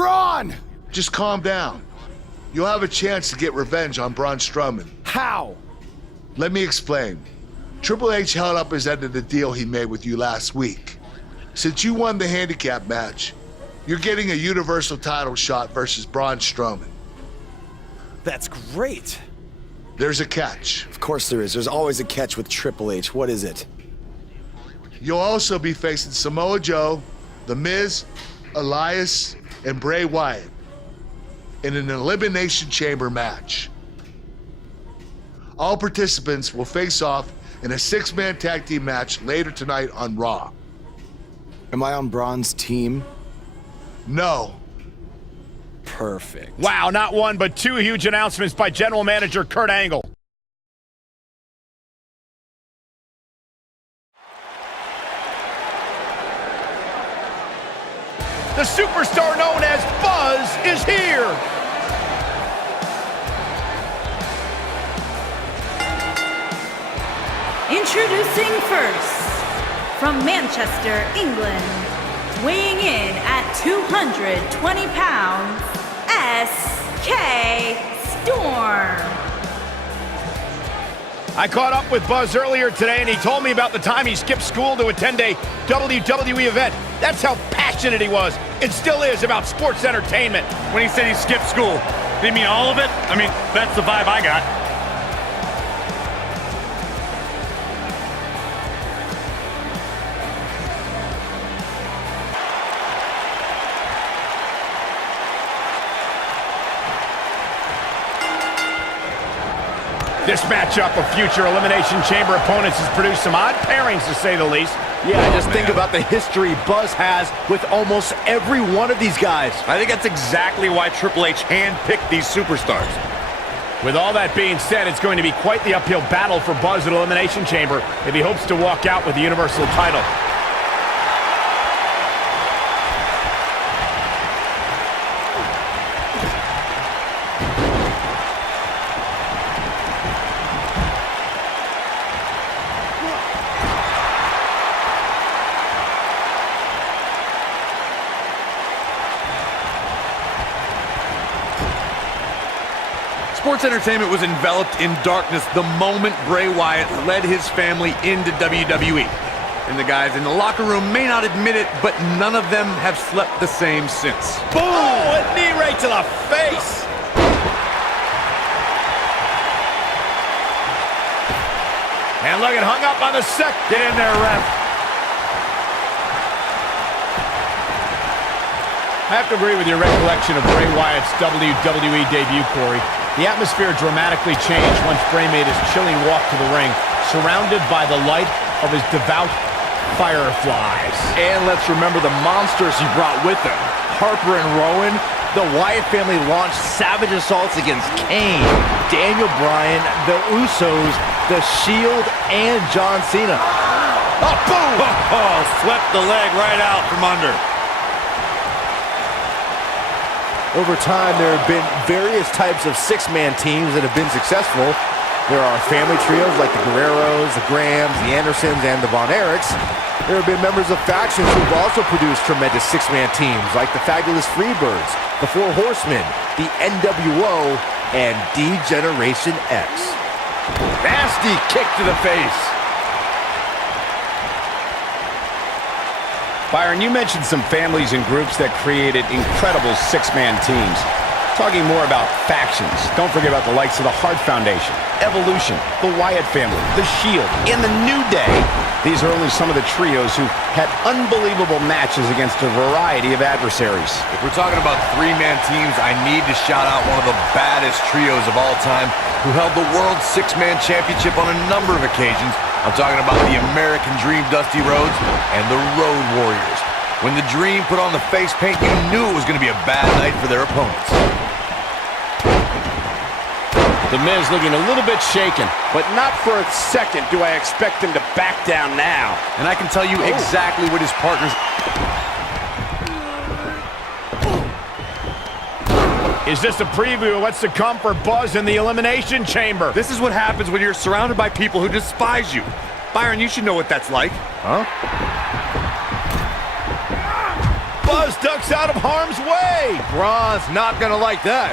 Braun! Just calm down. You'll have a chance to get revenge on Braun Strowman. How? Let me explain. Triple H held up his end of the deal he made with you last week. Since you won the handicap match, you're getting a Universal title shot versus Braun Strowman. That's great. There's a catch. Of course there is. There's always a catch with Triple H. What is it? You'll also be facing Samoa Joe, The Miz, Elias, and Bray Wyatt in an Elimination Chamber match. All participants will face off in a 6-man tag team match later tonight on Raw. Am I on Braun's team? No. Perfect. Wow, not one, but two huge announcements by General Manager Kurt Angle. The superstar known as Buzz is here. Introducing first, from Manchester, England, weighing in at 220 pounds, S.K. Storm. I caught up with Buzz earlier today, and he told me about the time he skipped school to attend a WWE event. That's how passionate he was, and still is, about sports entertainment. When he said he skipped school, did he mean all of it? I mean, that's the vibe I got. This matchup of future Elimination Chamber opponents has produced some odd pairings, to say the least. Yeah, just think about the history Buzz has with almost every one of these guys. I think that's exactly why Triple H handpicked these superstars. With all that being said, it's going to be quite the uphill battle for Buzz at Elimination Chamber if he hopes to walk out with the Universal title. Sports entertainment was enveloped in darkness the moment Bray Wyatt led his family into WWE. And the guys in the locker room may not admit it, but none of them have slept the same since. Boom! Oh, a knee right to the face! And look, it hung up on the sec. Get in there, ref. I have to agree with your recollection of Bray Wyatt's WWE debut, Corey. The atmosphere dramatically changed once Bray made his chilling walk to the ring, surrounded by the light of his devout fireflies. And let's remember the monsters he brought with him. Harper and Rowan. The Wyatt family launched savage assaults against Kane, Daniel Bryan, the Usos, The Shield, and John Cena. Oh, boom! Oh, swept the leg right out from under. Over time, there have been various types of 6-man teams that have been successful. There are family trios like the Guerreros, the Grahams, the Andersons, and the Von Erichs. There have been members of factions who've also produced tremendous 6-man teams like the Fabulous Freebirds, the Four Horsemen, the NWO, and D-Generation X. Nasty kick to the face. Byron, you mentioned some families and groups that created incredible 6-man teams. Talking more about factions, don't forget about the likes of the Hart Foundation, Evolution, the Wyatt family, the Shield, and the New Day. These are only some of the trios who had unbelievable matches against a variety of adversaries. If we're talking about 3-man teams, I need to shout out one of the baddest trios of all time who held the World 6-Man Championship on a number of occasions. I'm talking about the American Dream Dusty Rhodes and the Road Warriors. When the Dream put on the face paint, you knew it was going to be a bad night for their opponents. The Miz looking a little bit shaken, but not for a second do I expect him to back down now. And I can tell you exactly what his partners... Is this a preview of what's to come for Buzz in the Elimination Chamber? This is what happens when you're surrounded by people who despise you. Byron, you should know what that's like. Huh? Buzz Buzz ducks out of harm's way. Braun's not gonna like that.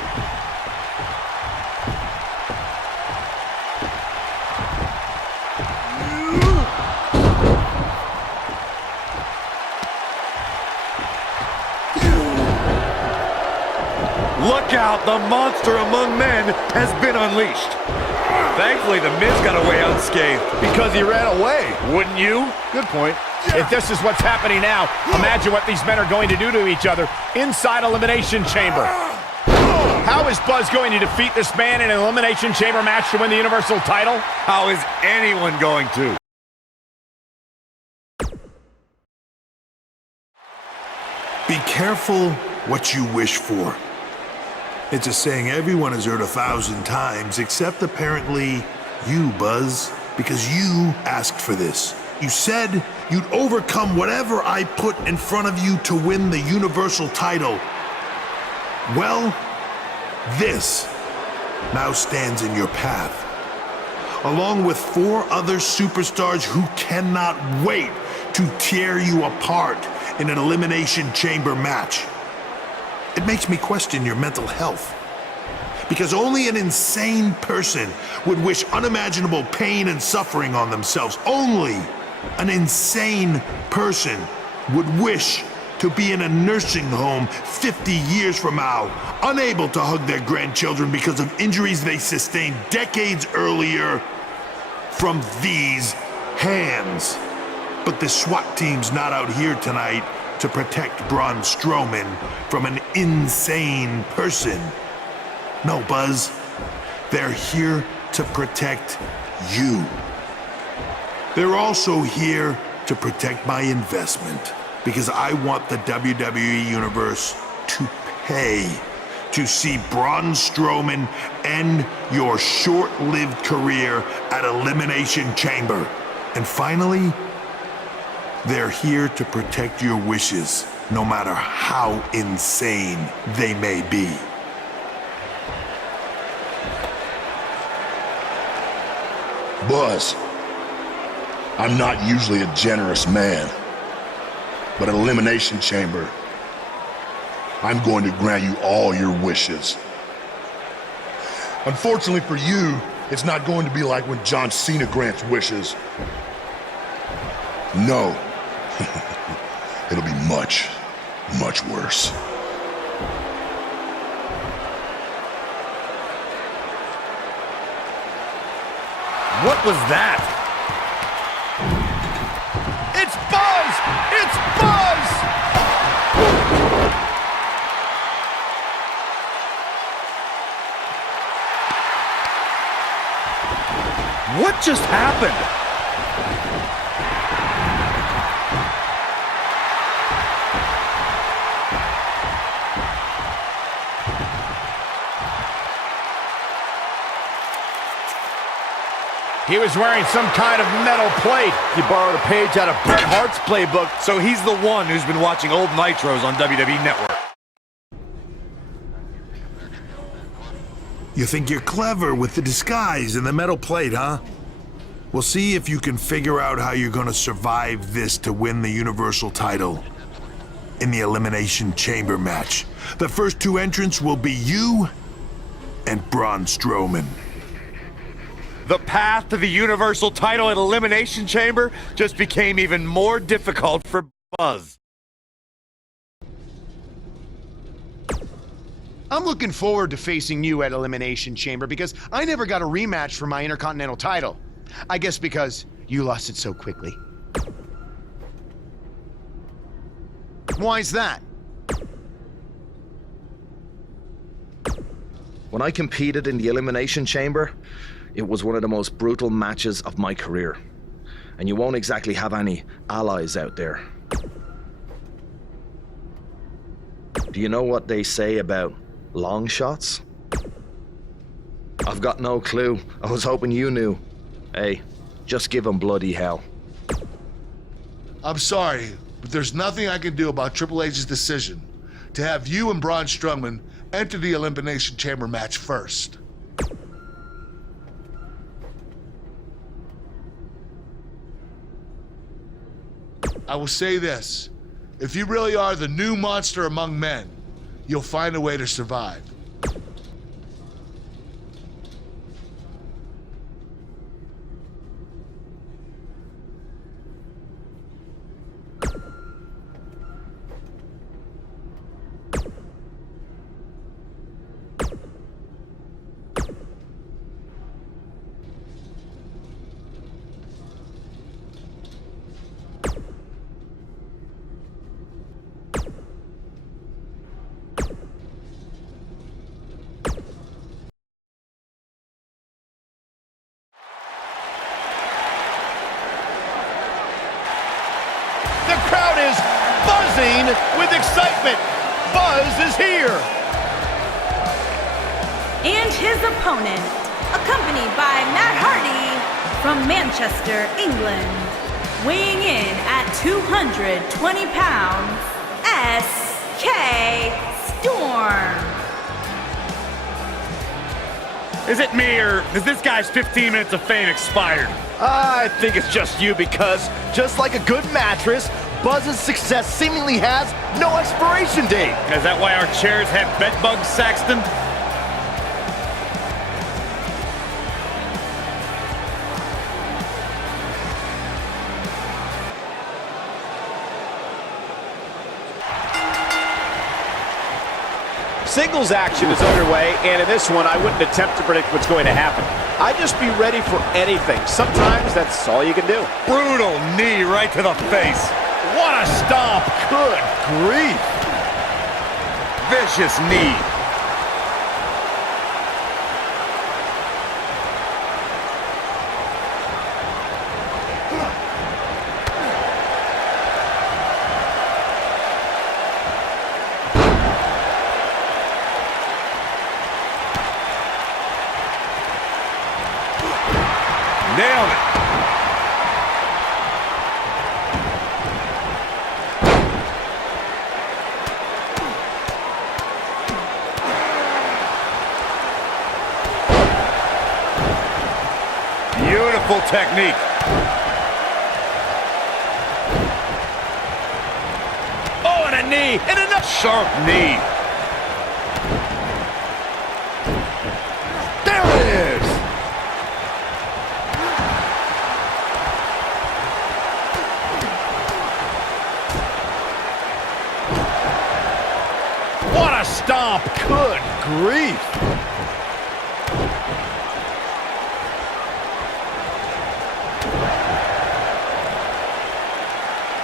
Look out, the monster among men has been unleashed. Thankfully, the Miz got away unscathed. Because he ran away. Wouldn't you? Good point. If this is what's happening now, imagine what these men are going to do to each other inside Elimination Chamber. How is Buzz going to defeat this man in an Elimination Chamber match to win the Universal title? How is anyone going to? Be careful what you wish for. It's a saying everyone has heard 1,000 times, except apparently you, Buzz, because you asked for this. You said you'd overcome whatever I put in front of you to win the Universal title. Well, this now stands in your path, along with 4 other superstars who cannot wait to tear you apart in an Elimination Chamber match. It makes me question your mental health. Because only an insane person would wish unimaginable pain and suffering on themselves. Only an insane person would wish to be in a nursing home 50 years from now, unable to hug their grandchildren because of injuries they sustained decades earlier from these hands. But the SWAT team's not out here tonight to protect Braun Strowman from an insane person. No, Buzz. They're here to protect you. They're also here to protect my investment, because I want the WWE Universe to pay to see Braun Strowman end your short-lived career at Elimination Chamber. And finally, they're here to protect your wishes, no matter how insane they may be. Buzz, I'm not usually a generous man, but at Elimination Chamber, I'm going to grant you all your wishes. Unfortunately for you, it's not going to be like when John Cena grants wishes. No. It'll be much, much worse. What was that? It's Buzz! It's Buzz! What just happened? He was wearing some kind of metal plate. He borrowed a page out of Bret Hart's playbook. So he's the one who's been watching old Nitros on WWE Network. You think you're clever with the disguise and the metal plate, huh? We'll see if you can figure out how you're gonna survive this to win the Universal title in the Elimination Chamber match. The first 2 entrants will be you and Braun Strowman. The path to the Universal title at Elimination Chamber just became even more difficult for Buzz. I'm looking forward to facing you at Elimination Chamber because I never got a rematch for my Intercontinental title. I guess because you lost it so quickly. Why's that? When I competed in the Elimination Chamber, it was one of the most brutal matches of my career. And you won't exactly have any allies out there. Do you know what they say about long shots? I've got no clue. I was hoping you knew. Hey, just give them bloody hell. I'm sorry, but there's nothing I can do about Triple H's decision to have you and Braun Strowman enter the Elimination Chamber match first. I will say this. If you really are the new monster among men, you'll find a way to survive. The crowd is buzzing with excitement. Buzz is here. And his opponent, accompanied by Matt Hardy from Manchester, England, weighing in at 220 pounds, S.K. Storm. Is it me, or is this guy's 15 minutes of fame expired? I think it's just you, because just like a good mattress, Buzz's success seemingly has no expiration date. Is that why our chairs have bed bugs, Saxton? Singles action is underway, and in this one, I wouldn't attempt to predict what's going to happen. I'd just be ready for anything. Sometimes that's all you can do. Brutal knee right to the face. What a stomp. Good grief. Vicious knee. Nailed it. Beautiful technique. Oh, and a knee, and another sharp knee. There it is. What a stomp. Good grief.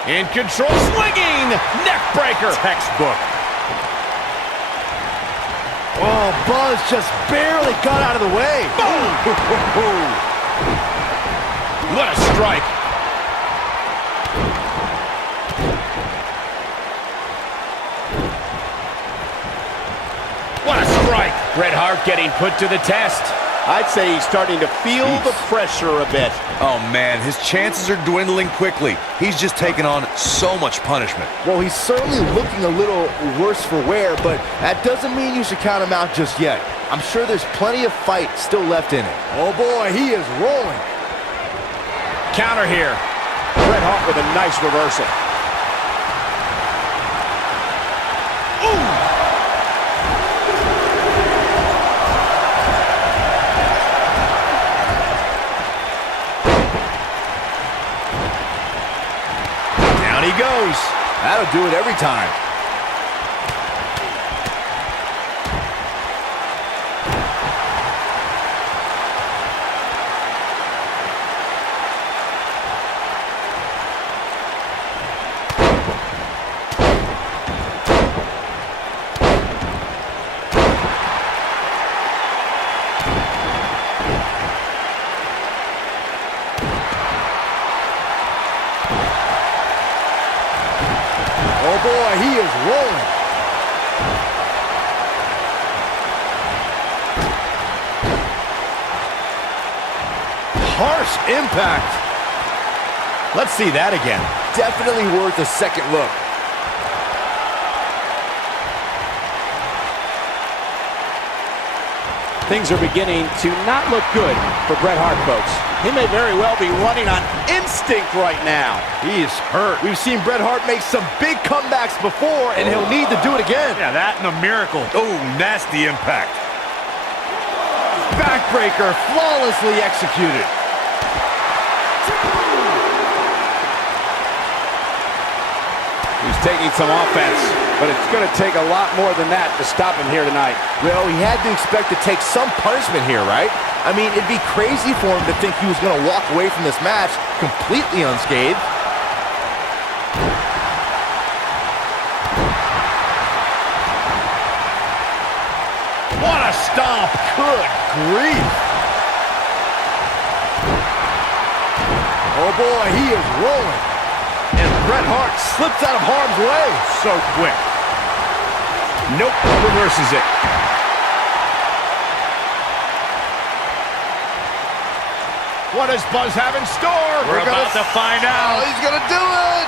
In control, swinging, neck breaker. Textbook. Oh, Buzz just barely got out of the way. Boom! What a strike. What a strike. Bret Hart getting put to the test. I'd say he's starting to feel the pressure a bit. Oh, man, his chances are dwindling quickly. He's just taken on so much punishment. Well, he's certainly looking a little worse for wear, but that doesn't mean you should count him out just yet. I'm sure there's plenty of fight still left in him. Oh, boy, he is rolling. Counter here. Bret Hart with a nice reversal. He goes. That'll do it every time. Oh boy, he is rolling. Harsh impact. Let's see that again. Definitely worth a second look. Things are beginning to not look good for Bret Hart, folks. He may very well be running on instinct right now. He is hurt. We've seen Bret Hart make some big comebacks before, and he'll need to do it again. Yeah, that and a miracle. Oh, nasty impact. Backbreaker flawlessly executed. He's taking some offense, but it's going to take a lot more than that to stop him here tonight. Well, he had to expect to take some punishment here, right? I mean, it'd be crazy for him to think he was going to walk away from this match completely unscathed. What a stomp! Good grief. Oh boy, he is rolling. And Bret Hart slips out of harm's way. So quick. Nope, reverses it. What does Buzz have in store? We're about to find out. He's going to do it.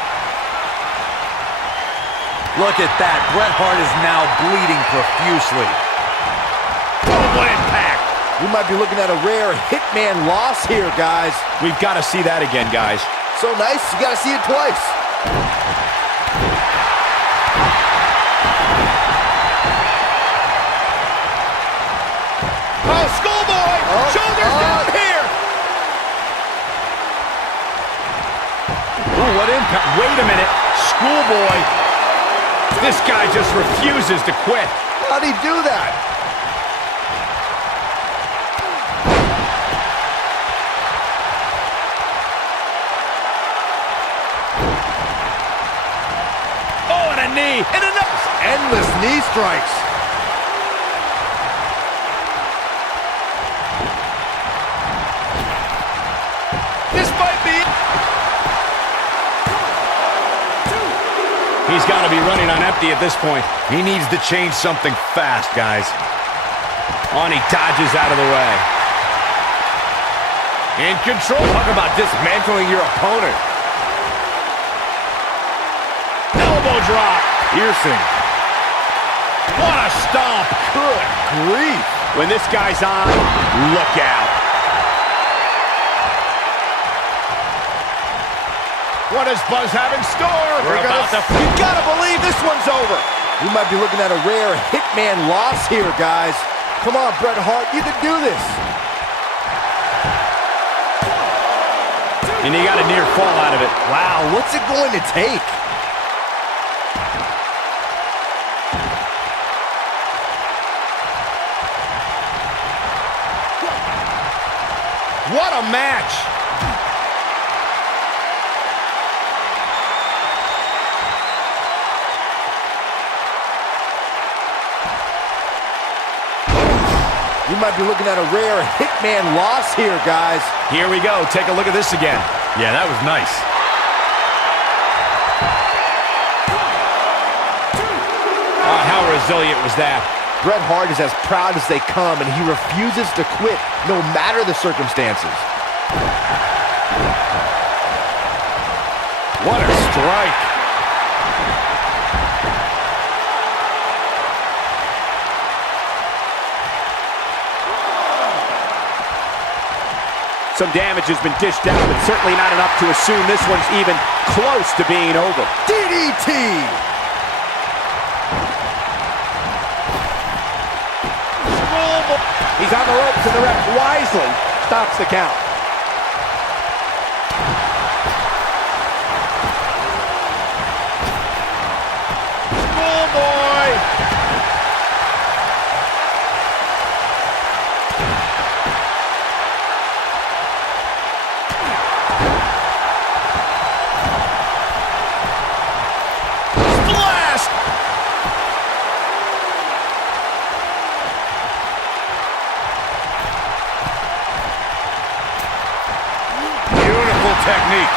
Look at that. Bret Hart is now bleeding profusely. Oh, what impact! We might be looking at a rare Hitman loss here, guys. We've got to see that again, guys. So nice, you got to see it twice. Oh, schoolboy! Shoulders down here! Ooh, what impact. Wait a minute. Schoolboy. This guy just refuses to quit. How'd he do that? Oh, and a knee! And another! Endless knee strikes. This might be it! He's got to be running on empty at this point. He needs to change something fast, guys. On, he dodges out of the way. In control. Talk about dismantling your opponent. Elbow drop. Piercing. What a stomp. Good grief. When this guy's on, look out. What does Buzz have in store? We're about to... You gotta believe this one's over. We might be looking at a rare Hitman loss here, guys. Come on, Bret Hart, you can do this. And he got a near fall out of it. Wow, what's it going to take? What a match. We might be looking at a rare Hitman loss here, guys. Here we go. Take a look at this again. Yeah, that was nice. Oh, how resilient was that? Bret Hart is as proud as they come, and he refuses to quit, no matter the circumstances. What a strike. Some damage has been dished out, but certainly not enough to assume this one's even close to being over. DDT! He's on the ropes, and the ref wisely stops the count. Schoolboy! Splash! Beautiful technique.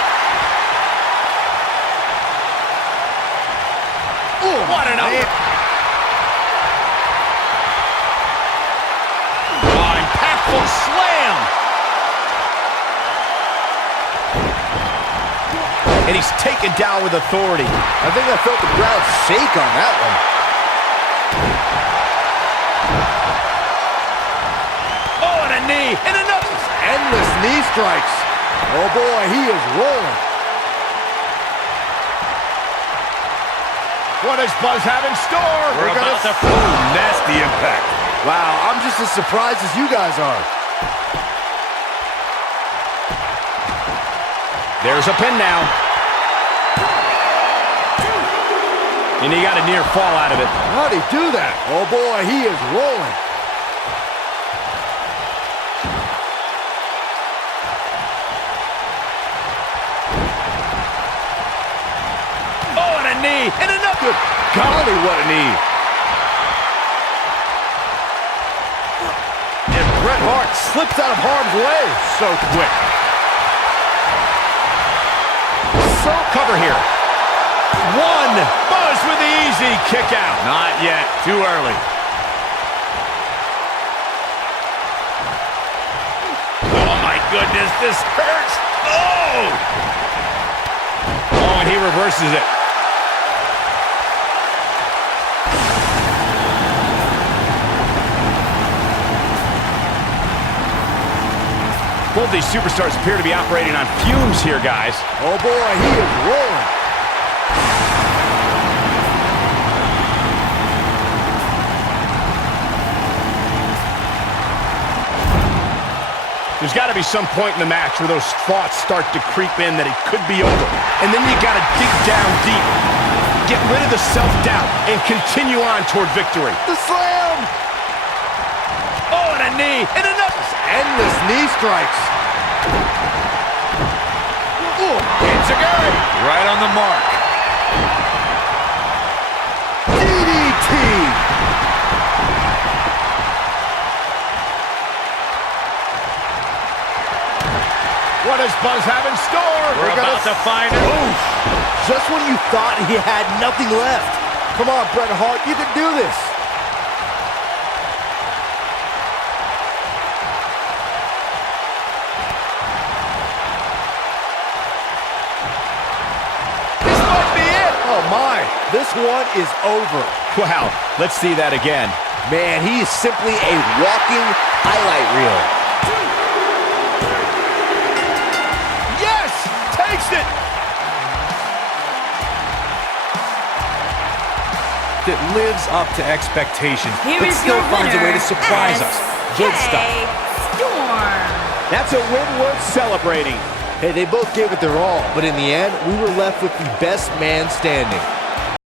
Ooh, what an up! Oh, impactful slam! And he's taken down with authority. I think I felt the ground shake on that one. Oh, and a knee, and another! Endless knee strikes. Oh boy, he is rolling. What does Buzz have in store? We're about to... Ooh, nasty impact. Wow, I'm just as surprised as you guys are. There's a pin now. And he got a near fall out of it. How'd he do that? Oh boy, he is rolling. Oh, and a knee, and another. Good golly, what a knee. And Bret Hart slips out of harm's way. So quick. So cover here. One. Buzz with the easy kick out. Not yet. Too early. Oh, my goodness. This hurts. Oh! Oh, and he reverses it. Both these superstars appear to be operating on fumes here, guys. Oh boy, he is rolling. There's got to be some point in the match where those thoughts start to creep in that it could be over. And then you got to dig down deep. Get rid of the self-doubt and continue on toward victory. The slam! Oh, and a knee, and another. Endless knee strikes. Enziguri. Right on the mark. DDT! What does Buzz have in store? We're about to find it. Oof. Just when you thought he had nothing left. Come on, Bret Hart, you can do this. This might be it. Oh my, this one is over. Wow, let's see that again. Man, he is simply a walking highlight reel. Yes! Takes it! That lives up to expectations, Here but is still your finds a way winner, to surprise us. Good stuff. Storm. That's a win worth celebrating. Hey, they both gave it their all, but in the end, we were left with the best man standing.